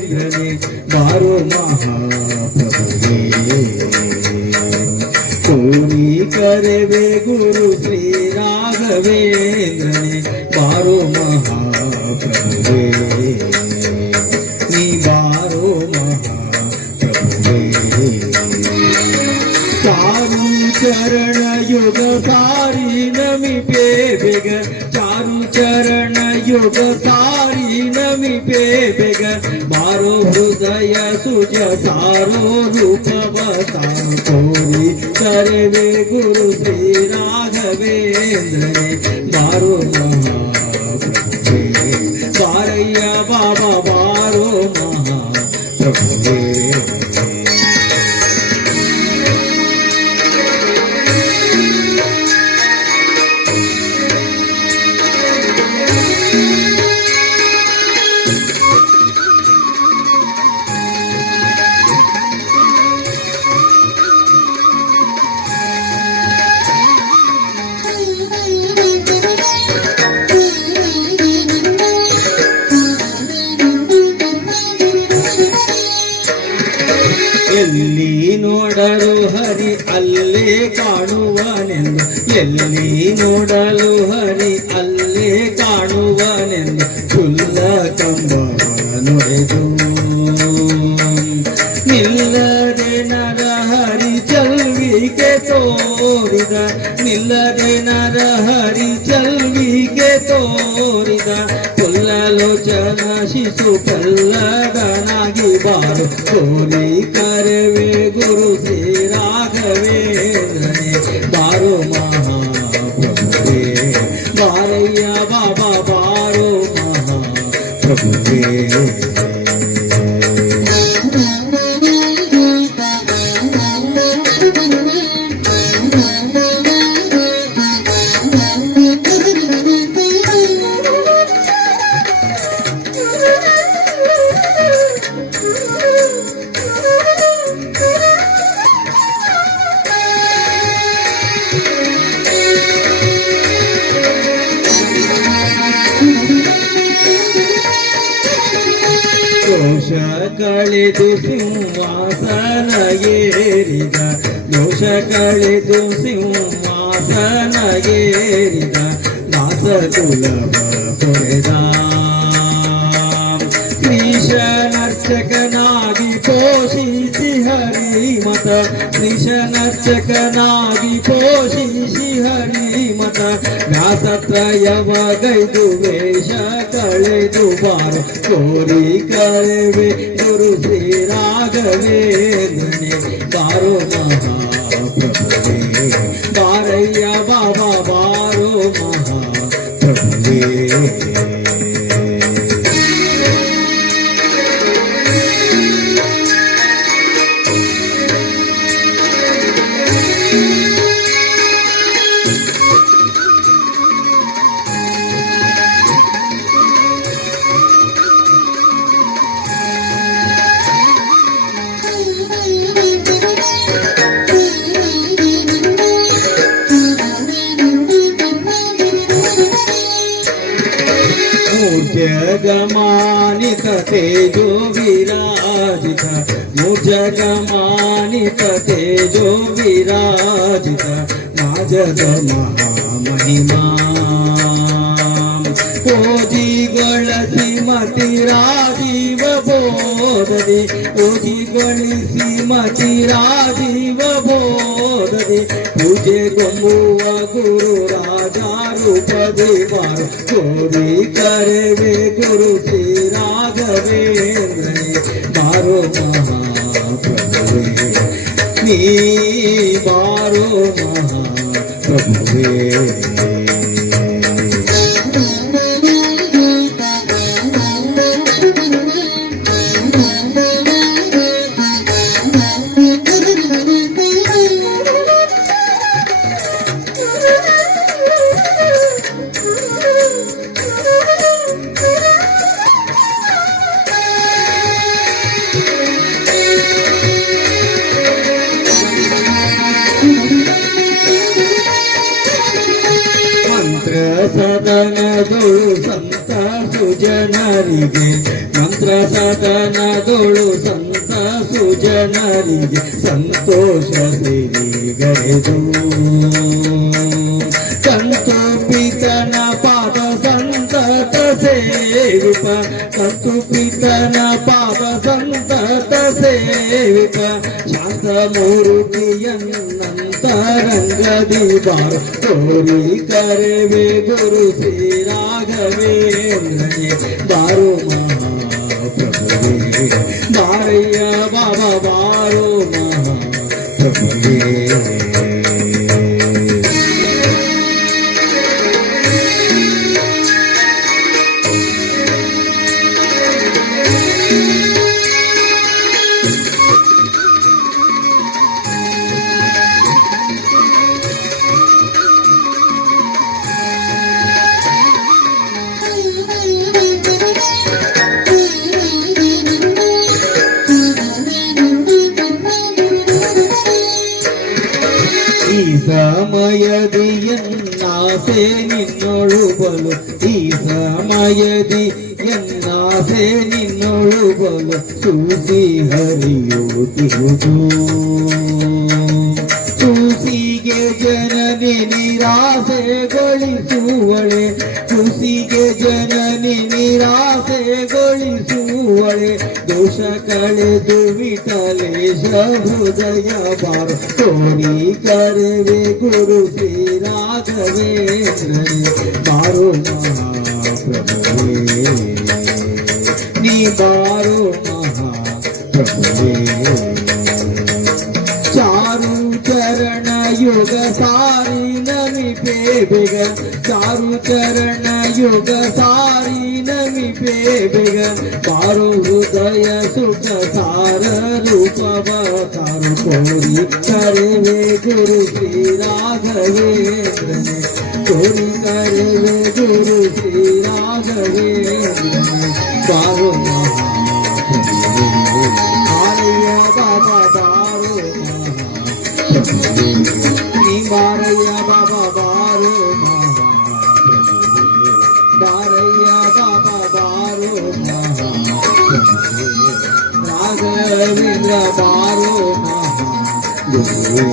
ರಾಘವೇಂದ್ರನೇ ಬಾರೋ ಮಹಾಪ್ರಭುವೇ ಕೋರಿ ಕರೆವೆ ಗುರು ಶ್ರೀ ರಾಘವೇಂದ್ರನೇ ಬಾರೋ ಮಹಾಪ್ರಭುವೇ ನೀ ಬಾರೋ ಮಹಾಪ್ರಭುವೇ ಚಾರು ಚರಣ ಯುಗ ಸಾರಿ ನಮಿಪೆ ಬೇಗ ಚಾರು ಚರಣ ಯುಗ ಸಾರಿ ನಮಿಪೆ ಬೇಗ ಬಾರೋ ಹೃದಯ ಸುಜ ಸಾರೋ ರೂಪವ ಕೋರಿ ಕರೆವೆ ಗುರು ಶ್ರೀ ರಾಘವೇಂದ್ರನೇ ಬಾರೋ ಮಹಾಪ್ರಭುವೇ ಬಾರಯ್ಯ ಬಾಬಾ ಬಾರೋ ಮಹಾಪ್ರಭುವೇ ಎಲ್ಲಿ ನೋಡಲು ಹರಿ ಅಲ್ಲೇ ಕಾಣುವನೆಂದು ಎಲ್ಲಿ ನೋಡಲು ಹರಿ ಅಲ್ಲೇ ಕಾಣುವನೆಂದು ಫುಲ್ಲ ಕಂಬ ನುಡಿದು ನಿಲ್ಲದೆ ನರ ಹರಿ ಚಲ್ವಿಗೆ ತೋರಿದ ನಿಲ್ಲದೆ ನರ ಹರಿ ಚಲ್ವಿಗೆ ತೋರಿದ ಪುಲ್ಲಲೋಚನ ಶಿಶು ಪಲ್ಲದನಾಗಿ ಬಾರು ಕೋರಿ ಕರೆವೆ ಗುರು ಶ್ರೀ ರಾಘವೇಂದ್ರನೇ ಬಾರೋ ಮಹಾಪ್ರಭುವೇ ಬಾರಯ್ಯ ಬಾಬಾ ಬಾರೋ ಮಹಾಪ್ರಭುವೇ ದೋಷ ಕಳೆದು ಸಿಂಹಾಸನ ಏರಿದ ದೋಷ ಕಳೆದು ಸಿಂಹಾಸನ ಏರಿದ ದಾಸ ಕುಲವ ಹೊರೆದ ಶ್ರೀಶನರ್ಚಕನಾಗಿ ಪೋಷಿಸಿ ಹರಿಮತ ಶ್ರೀಶನರ್ಚಕನಾಗಿ ಪೋಷಿಸಿ ಹರಿಮತ ವ್ಯಾಸತ್ರಯವ ಗೈದು ವೇಷ ಕಳೆದು ಬಾರು ಕೋರಿ ಕರೆವೆ ಗುರು ಶ್ರೀ ರಾಘವೇಂದ್ರನೇ ಬಾರೋ ಮಹಾಪ್ರಭುವೇ ಬಾರಯ್ಯ ಬಾಬಾ ಬಾರೋ ಮಹಾಪ್ರಭುವೇ ಮೂರ್ಜಗಮಾನಿತ ತೇಜೋ ವಿರಾಜಿತ ಮೂರ್ಜಗಮಾನಿತ ತೇಜೋ ವಿರಾಜಿತ ನಾಜದ ಮಹಾಮಹಿಮಾ ಓದಿಗೊಳಿಸಿ ಮತಿ ರಾಜೀವ ಬೋಧದೆ ಓದಿಗೊಳಿಸಿ ಮತಿ ರಾಜೀವ ಬೋಧದೆ ಪೂಜೆಗೊಂಬುವ ಗುರು ರಾಜ ರೂಪದಿ ಬಾರು ಕೋರಿ ಕರೆವೆ ಗುರು ಶ್ರೀ ರಾಘವೇಂದ್ರನೇ ಬಾರೋ ಮಹಾಪ್ರಭುವೇ ನೀ ಬಾರೋ ಮಹಾಪ್ರಭುವೇ ಸದನದೊಳು ಸಂತ ಸುಜನರಿಗೆ ಮಂತ್ರ ಚಿತ್ರ ಸದನದೊಳು ಸಂತ ಸುಜನರಿಗೆ ಸಂತೋಷ ಸಿರಿಗರೆದು ಸಂತೋಪಿತನ ಪಾದ ಸಂತತ ಸೇವಿಪ ಸಂತೋಪಿತನ ಪಾದ ಸಂತತ ಸೇವಿಪ ಶಾಂತ ಮೂರುತಿಯನ್ನಂತರಂಗದಿ ಬಾರ ತೋರಿ ಕರೆವೆ ಗುರು ಶ್ರೀ ರಾಘವೇಂದ್ರನೇ ಬಾರೋ ಮಹಾಪ್ರಭುವೇ ಬಾರಯ್ಯ ಬಾಬಾ ಬಾರೋ ಮಹಾಪ್ರಭುವೇ ಈ ಸಮಯದಿ ಎನ್ನಾಸೆ ನಿನ್ನೊಳು ಬಲು ಈ ಸಮಯದಿ ಎನ್ನಾಸೆ ನಿನ್ನೊಳು ಬಲು ಸೂಸಿ ಹರಿಯುತ್ತಿರುವುದು ಸೂಸಿಗೆ ಜನನಿ ನಿರಾಸೆಗೊಳಿಸುವಳೆ ಸೂಸಿಗೆ ಜನನಿ ನಿರಾಸೆಗೊಳಿಸುವಳೆ ದೋಷ ಕಳೆದು ವಿಠಲೇಶ ಹೃದಯ ಬಾರ ತೋರಿ ಕರೆವೆ ಗುರು ಶ್ರೀ ರಾಘವೇಂದ್ರನೇ ಬಾರೋ ಮಹಾಪ್ರಭುವೇ ನೀ ಬಾರೋ ಮಹಾಪ್ರಭುವೇ ಚಾರು ಚರಣ ಯುಗ ಸಾರಿ ನಮಿಪೇ ಬೇಗ ಚಾರು ಚರಣ ಯುಗ ಸಾರಿ ನಮಿಪೇ ಬೇಗ ಬಾರೋ ಹೃದಯ ಸುಖ ಸಾರ ರೂಪವ ತಾರು ಕೋರಿ ಕರೆವೆ ಗುರು ಶ್ರೀ ರಾಘವೇಂದ್ರನೇ ಕೋರಿ ಕರೆವೆ ಗುರು ಶ್ರೀ ರಾಘವೇಂದ್ರನೇ ಬಾರೋ ಮಹಾಪ್ರಭುವೇ ಆಲಯ ಬಾಬಾ ಬಾರೋ ನೀ ಬಾರಯ್ಯ ಬಾಬಾ ಬಾರೋ ಮಹಾಪ್ರಭುವೇ ಬಾರಯ್ಯ ಬಾಬಾ ಬಾರೋ ಮಹಾಪ್ರಭುವೇ ರಾಘವೇಂದ್ರ ಬಾರೋ ಮಹಾಪ್ರಭುವೇ